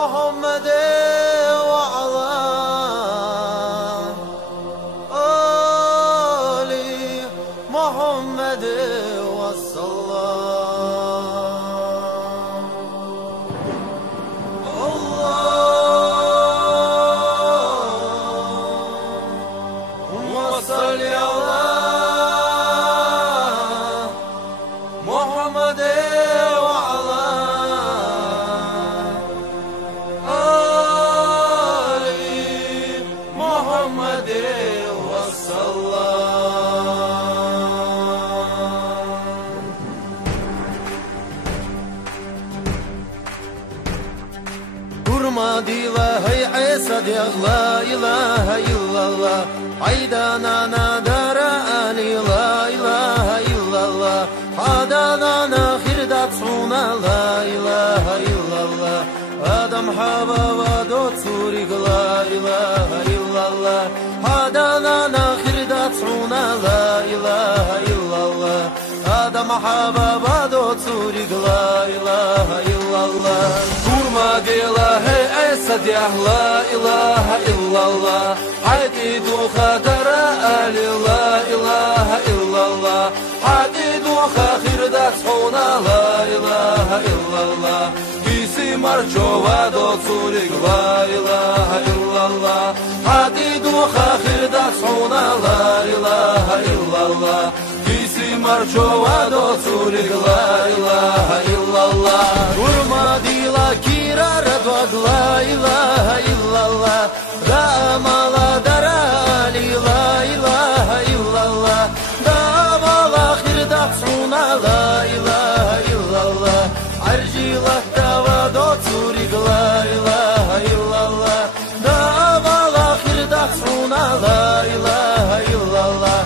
محمد وعلى آل محمد والسلام. اللهم صل على محمد وعلى آل محمد والسلام. Kurma dila hey Isa diye la ilahe illallah. Aydanana dara ali la ilahe illallah. Hadanana khirdatsuna la ilahe illallah. Adam hava va dotsurig la ilahe illallah. Hadanana khirdatsuna la ilahe illallah. Adam hava va dotsurig la ilahe illallah. Kurma dila hey Isa diye la ilahe illallah. Hadidu khadara ali la ilahe illallah. Hadidu khirdatsuna la ilahe illallah. Bisi marchova dotsurig la ilahe illallah. Hadidu khirdatsuna la ilahe illallah. Bisi marchova dotsurig la ilahe illallah. Kurma dila kirara dog la ilahe illallah. Ramala dara ali la ilahe illallah. Damala khirdatsuna la ilahe illallah. Arjilat dava dotsurig la ilahe illallah. Damala khirdatsuna la ilahe illallah.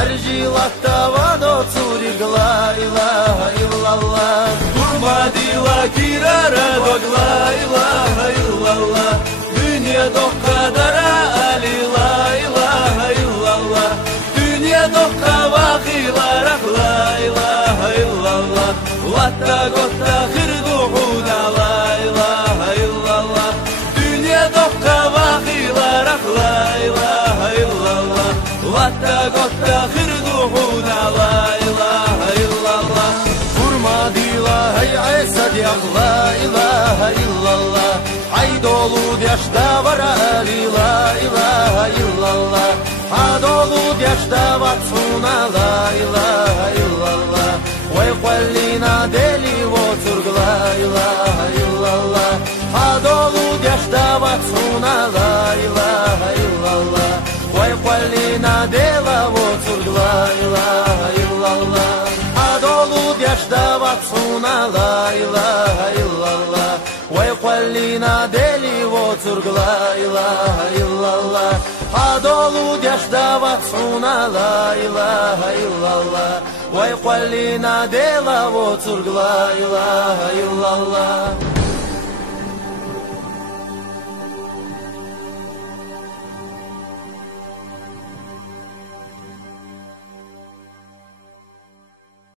Arjilat dava dotsurig la ilahe illallah. Kurma dila kirara dog la ilahe illallah. Dünya dokadara ali la ilahe illallah. Dünya dokavakilara la ilahe illallah. Vatta gotta khirduhuda la ilahe illallah. Dünya dokavakilara la ilahe illallah. Vatta gotta khirduhuda la ilahe illallah. Kurma dila hey Isa diye la ilahe illallah. Haydolu yaşta var ali la ilahe illallah. Hadolu yaşta vatsuna la ilahe illallah. Vay kwallina deli voturg la ilahe illallah. Hadolu yaşta vatsuna la ilahe illallah. Vay kwallina dela voturg la ilahe illallah. Hadolu yaşta vatsuna la ilahe illallah. Vay kwallina deli voturg la ilahe illallah. Hadolu yaşta vatsuna la ilahe illallah. Vay kwallina dela voturg la ilahe illallah.